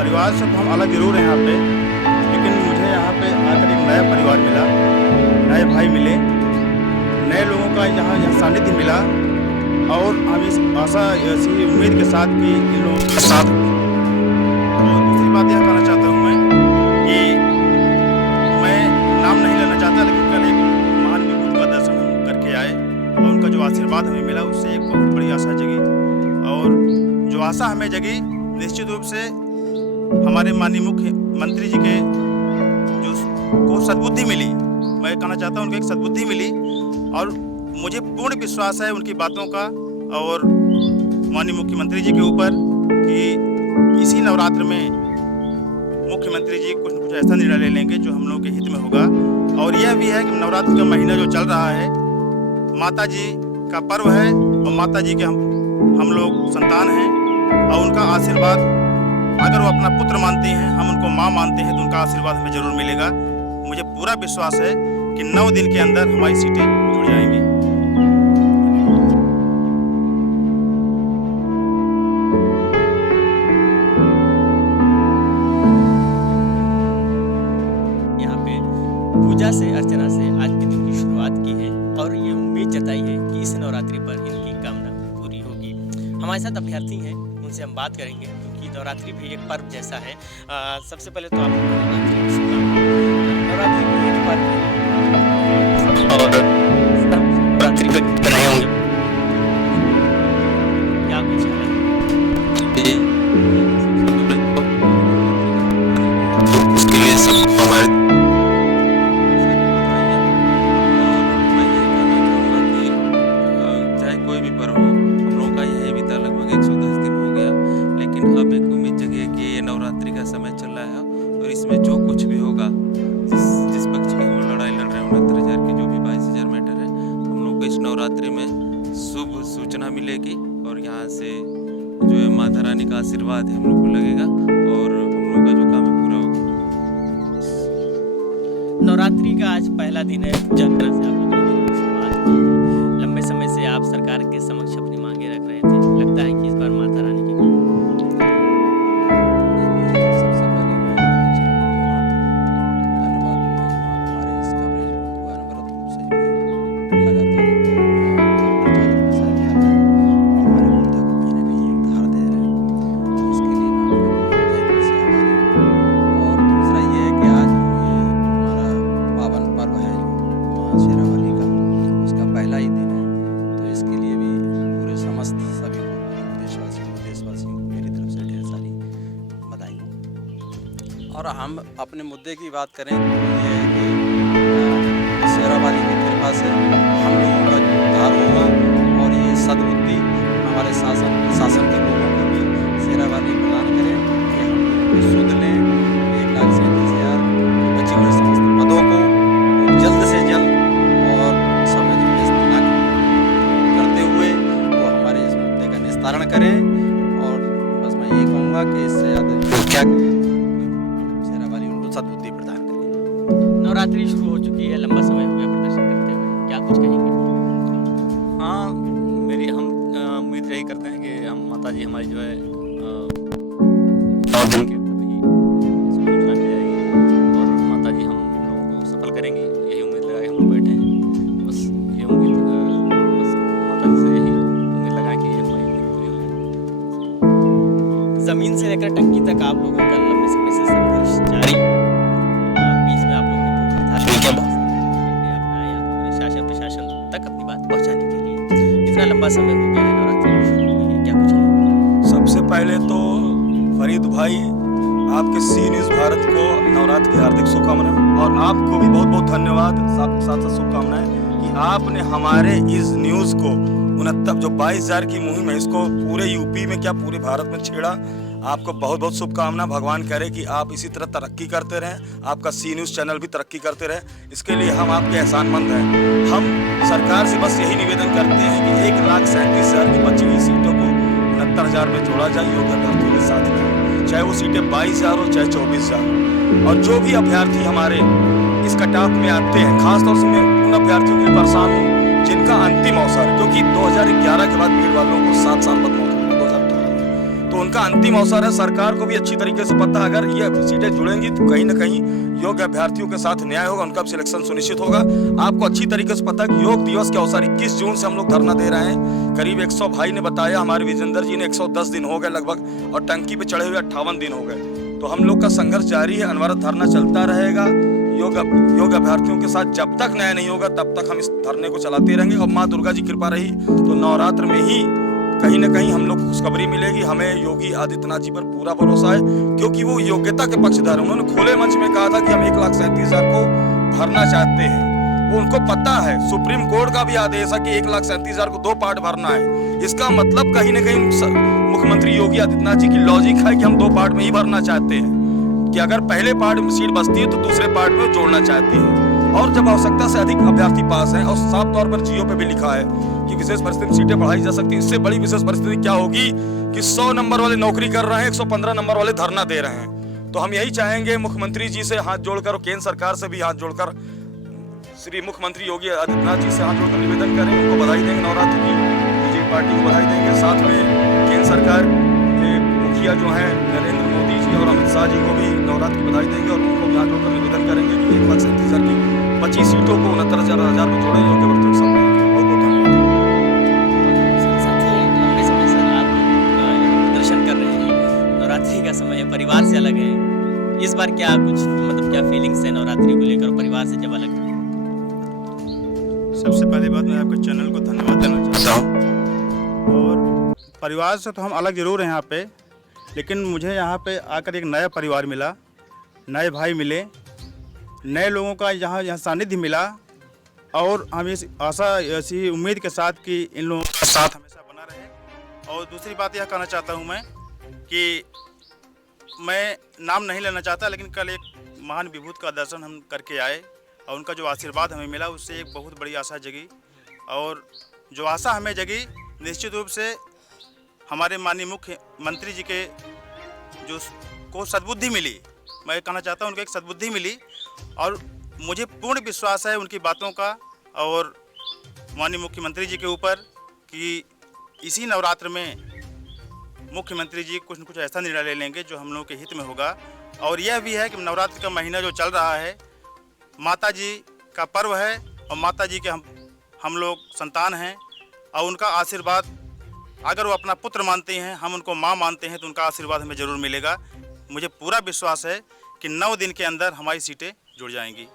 परिवार से तो हम अलग ज़रूर हैं यहाँ पे, लेकिन मुझे यहाँ पे आकर एक नया परिवार मिला, नए भाई मिले, नए लोगों का यहाँ सानिध्य मिला और हम इस आशा ऐसी उम्मीद के साथ कि इन लोगों के साथ। और दूसरी बात यह कहना चाहता हूँ मैं कि मैं नाम नहीं लेना चाहता, लेकिन कल एक महान विभूति का दर्शन हम करके आए और उनका जो आशीर्वाद हमें मिला उससे एक बहुत बड़ी आशा जगी। और जो आशा हमें जगी निश्चित रूप से हमारे माननीय मुख्यमंत्री जी के जो को सद्बुद्धि मिली, मैं कहना चाहता हूँ उनको एक सद्बुद्धि मिली और मुझे पूर्ण विश्वास है उनकी बातों का और माननीय मुख्यमंत्री जी के ऊपर कि इसी नवरात्र में मुख्यमंत्री जी कुछ न कुछ ऐसा निर्णय ले लेंगे जो हम लोगों के हित में होगा। और यह भी है कि नवरात्र का महीना जो चल रहा है माता जी का पर्व है और माता जी के हम लोग संतान हैं और उनका आशीर्वाद अगर वो अपना पुत्र मानते हैं, हम उनको माँ मानते हैं, तो उनका आशीर्वाद हमें जरूर मिलेगा। मुझे पूरा विश्वास है कि 9 दिन के अंदर हमारी सीटें जुड़ जाएंगी। यहाँ पे पूजा से अर्चना से आज के दिन की शुरुआत की है और ये उम्मीद जताई है कि इस नवरात्रि पर इनकी कामना पूरी होगी। हमारे साथ अभ्यर्थी हैं, उनसे हम बात करेंगे क्योंकि नवरात्रि भी एक पर्व जैसा है। सबसे पहले तो आप नवरात्रि की शुभकामनाएं। नवरात्रि भी एक पर्व है और नवरात्रि पे बनाए होंगे क्या कुछ है? उसके लिए सबको हमारे चाहे कोई भी पर्व हो, हम लोगों का यही बीता लगभग 110 दिन हो गया, लेकिन अब एक उम्मीद जगी है कि ये नवरात्रि का समय चल रहा है और इसमें जो कुछ भी होगा, जिस पक्ष की हम लोग लड़ाई लड़ रहे हैं 69,000 की जो भी 22,000 मैटर है, हम लोग को इस नवरात्रि में शुभ सूचना मिलेगी और यहाँ से जो है माता रानी का आशीर्वाद है हम लोग को लगेगा और हम लोग का जो काम है पूरा होगा। नवरात्रि का आज पहला दिन है। जिस तरह से आप लोगों ने दिन की शुरुआत की है, लंबे समय से आप सरकार के समक्ष अपनी मांगे रख रहे थे, लगता है कि इस बार माता रानी की सबसे पहले मैं आपके चरणों में धन्यवाद दूंगा जो आप हमारे इस कवरेज को अनवरत रूप से लगातार प्रचारित प्रसारित कर रहे हैं और हमारे मुद्दे को कहीं ना कहीं एक धार दे रहे हैं, तो उसके लिए मैं आपका बहुत तहे दिल से आभारी हूँ। और दूसरा ये है कि आज ये हमारा पावन पर्व है जो माँ शेरावाली का, उसका पहला ही दिन है, तो इसके लिए भी पूरे समस्त सभी को, पूरे देशवासियों को मेरी तरफ से ढेर सारी बधाई। और हम अपने मुद्दे की बात करें तो ये है कि शेरावाली की कृपा से हम लोगों का उद्धार होगा और ये सद्बुद्धि हमारे शासन के लोगों को भी शेरावाली प्रदान करें कि हम लोग सुध लें 1,37,000 बचे हुए समस्त पदों को जल्द से जल्द और समय में करते हुए वो हमारे इस मुद्दे का निस्तारण करें। और बस मैं यही कहूँगा कि इससे ज़्यादा क्या करें, शेरावाली उनको सद्बुद्धि प्रदान करें। नवरात्रि शुरू हो चुकी है, लंबा समय हो गया प्रदर्शन करते हुए, क्या कुछ कहेंगे? हाँ, हम उम्मीद यही करते हैं कि हम माता जी हमारी जो है 9 दिन के अंदर ही सूचना मिल जाएगी और माता जी हम लोगों को सफल करेंगी, यही उम्मीद लगा के हम लोग बैठे हैं। बस ये उम्मीद बस माता जी से यही उम्मीद लगाएं कि ये हमारी उम्मीद पूरी हो जाए। जमीन से लेकर टंकी तक आप लोगों का लंबे समय से संघर्ष जारी, बीच में आप लोगों ने भूख हड़ताल की, बहुत सारे निर्णय अपनाए आप लोगों ने शासन प्रशासन तक अपनी बात पहुंचाने के लिए। इतना लंबा समय हो गया है, नवरात्रि शुरू हुई है, क्या कुछ कहेंगे? सबसे पहले तो फरीद भाई आपके सी न्यूज़ भारत को नवरात्र की हार्दिक शुभकामनाएं और आपको भी बहुत बहुत धन्यवाद, साथ साथ शुभकामनाएं कि आपने हमारे इस न्यूज़ को 69 जो 22,000 की मुहिम है इसको पूरे यूपी में क्या पूरे भारत में छेड़ा। आपको बहुत बहुत शुभकामना, भगवान करे कि आप इसी तरह तरक्की करते रहें, आपका सी न्यूज़ चैनल भी तरक्की करते रहे, इसके लिए हम आपके एहसानमंद हैं। हम सरकार से बस यही निवेदन करते हैं कि 1,37,000 की बची हुई सीटों को 69,000 में जोड़ा जाए योग्य अभ्यर्थियों के साथ में, चाहे वो सीटें 22,000 हो चाहे 24,000 हो। और जो भी अभ्यर्थी हमारे इस कटाप में आते हैं, खासतौर से मैं उन अभ्यर्थियों के लिए परेशान हूँ जिनका अंतिम अवसर, क्योंकि 2011 के बाद भीड़ वालों को 7 साल बाद मौत हुई 2018 में, तो उनका अंतिम अवसर है। सरकार को भी अच्छी तरीके से पता है, अगर ये सीटें जुड़ेंगी तो कहीं ना कहीं योग्य अभ्यर्थियों के साथ न्याय होगा, उनका सिलेक्शन सुनिश्चित होगा। आपको अच्छी तरीके से पता है कि योग दिवस के अवसर 21 जून से हम लोग धरना दे रहे हैं। करीब 100 भाई ने बताया, हमारे विजेंद्र जी ने 110 दिन हो गए लगभग, और टंकी पे चढ़े हुए 58 दिन हो गए। तो हम लोग का संघर्ष जारी है, अनवरत धरना चलता रहेगा। योग अभ्यर्थियों के साथ जब तक न्याय नहीं होगा तब तक हम इस धरने को चलाते रहेंगे। और माँ दुर्गा जी कृपा रही तो नवरात्र में ही कहीं ना कहीं हम लोग को खुशखबरी मिलेगी। हमें योगी आदित्यनाथ जी पर पूरा भरोसा है, क्योंकि वो योग्यता के पक्षधर हैं। उन्होंने खुले मंच में कहा था कि हम 1,37,000 को भरना चाहते हैं। वो उनको पता है, सुप्रीम कोर्ट का भी आदेश है कि 1,37,000 को 2 पार्ट भरना है। इसका मतलब कहीं ना कहीं मुख्यमंत्री योगी आदित्यनाथ जी की लॉजिक है कि हम 2 पार्ट में ही भरना चाहते हैं, कि अगर पहले पार्ट में सीट बचती है तो दूसरे पार्ट में जोड़ना चाहते हैं। और जब आवश्यकता से अधिक अभ्यर्थी पास हैं, और साफ तौर पर जीओ पे भी लिखा है कि विशेष परिस्थिति में सीटें बढ़ाई जा सकती हैं, इससे बड़ी विशेष परिस्थिति क्या होगी कि 100 नंबर वाले नौकरी कर रहे हैं, 115 नंबर वाले धरना दे रहे हैं। तो हम यही चाहेंगे मुख्यमंत्री जी से हाथ जोड़कर और केंद्र सरकार से भी हाथ जोड़कर, श्री मुख्यमंत्री योगी आदित्यनाथ जी से हाथ जोड़कर निवेदन करें। उनको बधाई देंगे, नवरात्र की बीजेपी पार्टी को बधाई देंगे। साथ में केंद्र सरकार के मुखिया जो हैं नरेंद्र मोदी जी और अमित शाह जी को भी नवरात्र की बधाई देंगे, और उनको भी हाथ जोड़कर निवेदन करेंगे कि 1,37,000 की 25 सीटों को 69,000 में जोड़े योग्य व्यक्तियों के सामने। बहुत बहुत धन्यवाद। साथियों, लंबे समय से आप प्रदर्शन कर रहे हैं, नवरात्रि का समय है, परिवार से अलग है। इस बार क्या कुछ मतलब क्या फीलिंग्स है नवरात्रि को लेकर, परिवार से जब अलग है? सबसे पहली बात मैं आपके चैनल को धन्यवाद देना चाहता हूँ। और परिवार से तो हम अलग ज़रूर हैं यहाँ पे, लेकिन मुझे यहाँ पे आकर एक नया परिवार मिला, नए भाई मिले, नए लोगों का यहाँ सानिध्य मिला। और हम इस आशा ऐसी उम्मीद के साथ कि इन लोगों का साथ हमेशा बना रहे। और दूसरी बात यह कहना चाहता हूँ मैं कि मैं नाम नहीं लेना चाहता, लेकिन कल एक महान विभूत का दर्शन हम करके आए, और उनका जो आशीर्वाद हमें मिला उससे एक बहुत बड़ी आशा जगी। और जो आशा हमें जगी, निश्चित रूप से हमारे माननीय मुख्यमंत्री जी के जो को सद्बुद्धि मिली, मैं कहना चाहता हूँ उनको एक सद्बुद्धि मिली। और मुझे पूर्ण विश्वास है उनकी बातों का और माननीय मुख्यमंत्री जी के ऊपर कि इसी नवरात्र में मुख्यमंत्री जी कुछ न कुछ ऐसा निर्णय ले लेंगे जो हम लोगों के हित में होगा। और यह भी है कि नवरात्र का महीना जो चल रहा है, माता जी का पर्व है, और माता जी के हम लोग संतान हैं, और उनका आशीर्वाद अगर वो अपना पुत्र मानते हैं, हम उनको माँ मानते हैं, तो उनका आशीर्वाद हमें ज़रूर मिलेगा। मुझे पूरा विश्वास है कि 9 दिन के अंदर हमारी सीटें जुड़ जाएंगी।